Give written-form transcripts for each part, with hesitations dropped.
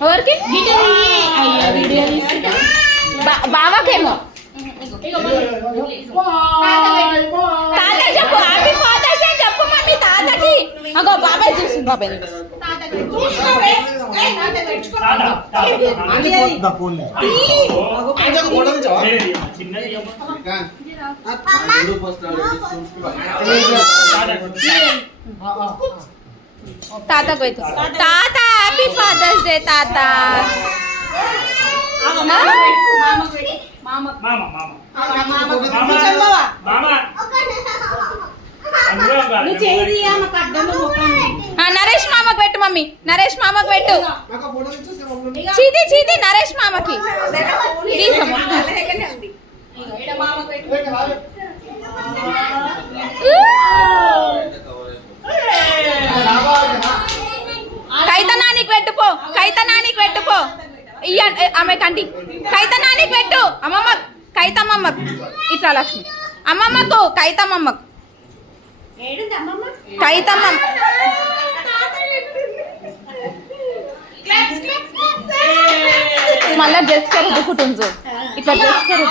ఎవరికి బావాకేమో తాతకి చెప్పు హ్యాపీ ఫాదర్స్ డే చెప్పు మమ్మీ తాతకి అగో బాబాయ్ చూసి బాబాయ్ తాత పోయితు తాత హ్యాపీ ఫాదర్స్ డే తాత నరేష్ మామకు పెట్టు మమ్మీ నరేష్ మామకు పెట్టు చీది చీది నరేష్ మామకి కైతనానికి పెట్టుపో కైతనానికి పెట్టుపో ఇయ్య ఆమె కంటి కైతనానికి పెట్టు అమ్మమ్మ కైతమ్మమ్మకు ఇట్లా లక్ష్మి అమ్మమ్మకు కైతమ్మమ్మకు కైతమ్మ మళ్ళా డ్రెస్ కరు దుక్కుతుంచు ఇట్లా డ్రెస్ కరు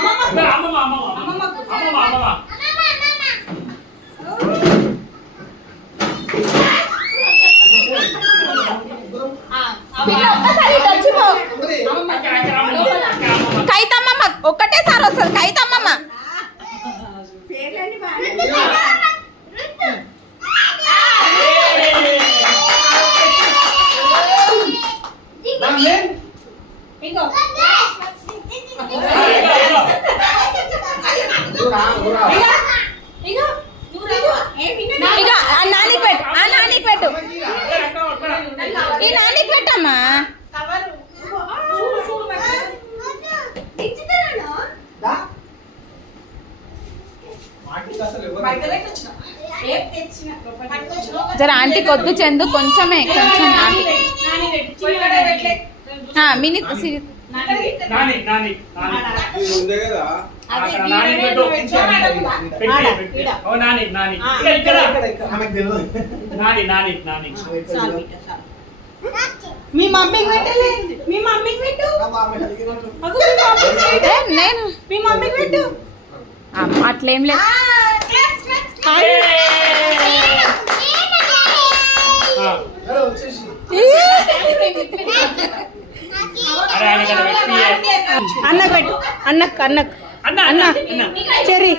కైతమ్మమ్మ ఒక్కటేసారి వస్తుంది కైతమ్మమ్మ నానికి పెట్టు ఆ నానికి పెట్టు ఈ నానికి పెట్టమ్మా జర ఆంటీ కొద్దు చెందు కొంచెమే కొంచెం మినీ మీ మమ్మీకి పెట్టలే మీ మమ్మీకి పెట్టు నేను మీ మమ్మీకి పెట్టు అట్లేం లేదు అన్నకు పెట్టు అన్నకు అన్నకు అన్న చెరి